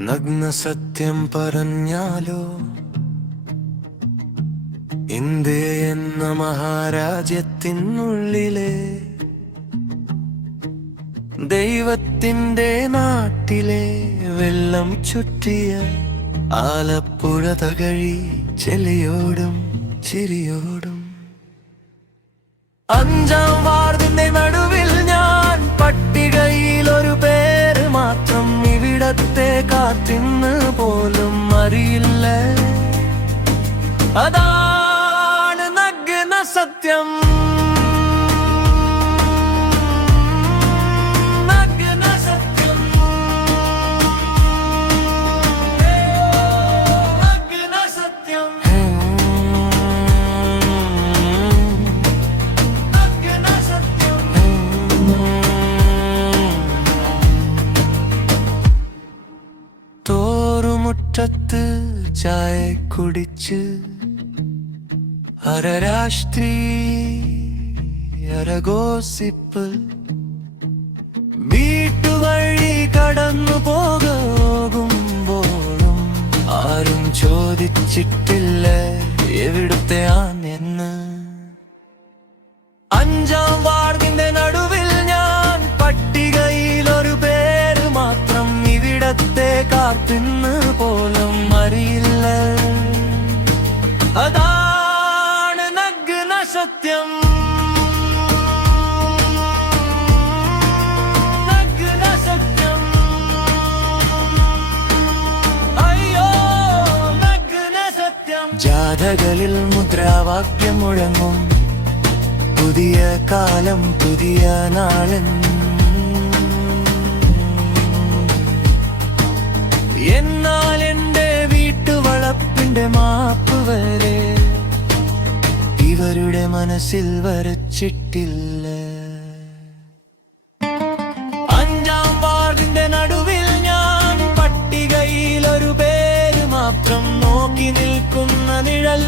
നഗ്ന സത്യം പറഞ്ഞാലോ ഇന്ത്യ എന്ന മഹാരാജ്യത്തിനുള്ളിലെ ദൈവത്തിൻ്റെ നാട്ടിലെ വെള്ളം ചുറ്റിയ ആലപ്പുഴ തകഴി ചെളിയോടും ചിരിയോടും അഞ്ചാം വാർഡിന്റെ നടുവിൽ ഞാൻ പട്ടികയിൽ ഒരു പേര് മാത്രം ഇവിടത്തെ കാറ്റിന് പോലും അറിയില്ല അതാണ് നഗ്ന സത്യം മുറ്റത്ത് ചായ കുടിച്ച് അരഗോസിപ്പ് വീട്ടുവഴി കടന്നു പോകുമ്പോഴും ആരും ചോദിച്ചിട്ടില്ല എവിടുത്തെയാണെന്ന് അഞ്ചാം വാർഡിന്റെ നടുവിൽ ഞാൻ പട്ടികയിൽ ഒരു പേര് മാത്രം ഇവിടത്തെ കാറ്റിന് പോലും അറിയില്ല അതാണ് നഗ്ന സത്യം നഗ്ന സത്യം അയ്യോ നഗ്ന സത്യം ജാഥകളിൽ മുദ്രാവാക്യം മുഴങ്ങും പുതിയ കാലം പുതിയ നാളെന്ന് എന്നാൽ എന്റെ വീട്ടുവളപ്പിന്റെ മാപ്പ് വരെ ഇവരുടെ മനസ്സിൽ വരച്ചിട്ടില്ല അഞ്ചാം വാർഡിന്റെ നടുവിൽ ഞാൻ പട്ടികയിൽ ഒരു പേര് മാത്രം നോക്കി നിൽക്കുന്ന നിഴൽ